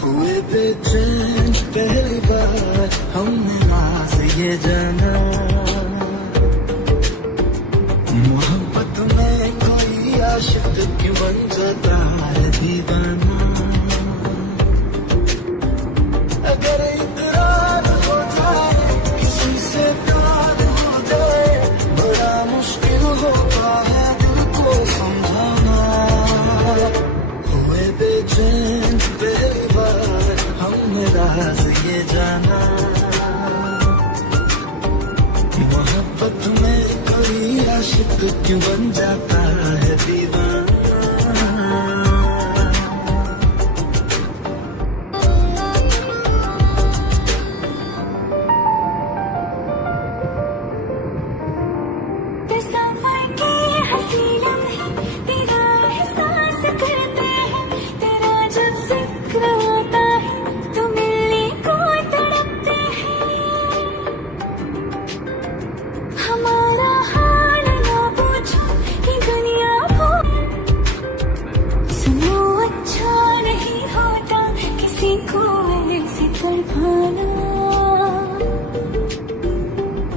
हुए बेचैन पहली बार हमने आज ये जाना, मोहब्बत में कोई आशिक क्यों बन जाता है दीवाना। अगर इकरार हो जाए किसी से प्यार हो जाए, बड़ा मुश्किल होता है दिल को समझाना। हुए बेचैन पहली बार हमने राज ये जाना, मोहब्बत में कोई आशिक क्यों बन जाता है दीवाना।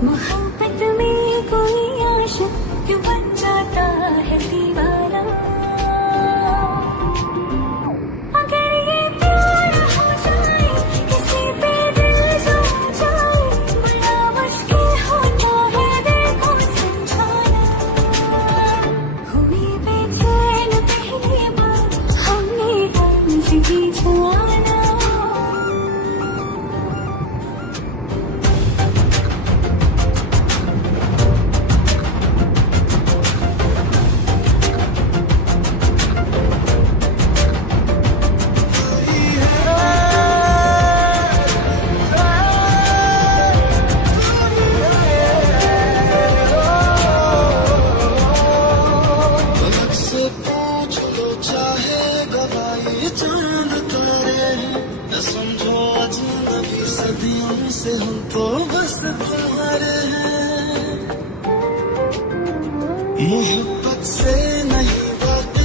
मोहब्बत में कोई आशिक क्यों बन जाता है दीवाना। अगर ये प्यार हो जाए किसी पे दिल जम जाए, बड़ा मुश्किल होता है दिल को समझाना। हुई बेचैन पहली बार हमने राज ये जाना। चांद तारे न समझो अजनबी, सदियों से हम तो बस तुम्हारे हैं। मोहब्बत से नहीं बात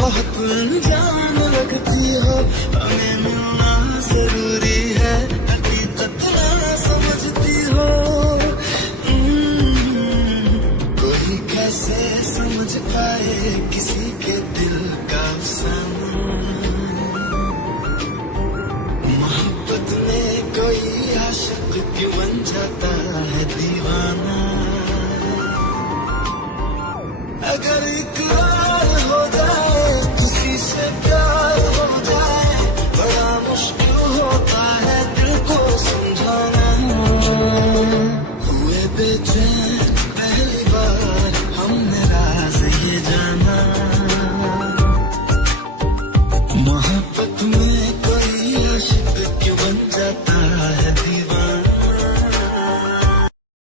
बहुत अनजान लगती हो, हमें मिलना जरूरी है, हकीकत ना समझती हो। कोई कैसे समझ पाए किसी के दिल का सामान, कोई आशिक क्यों बन जाता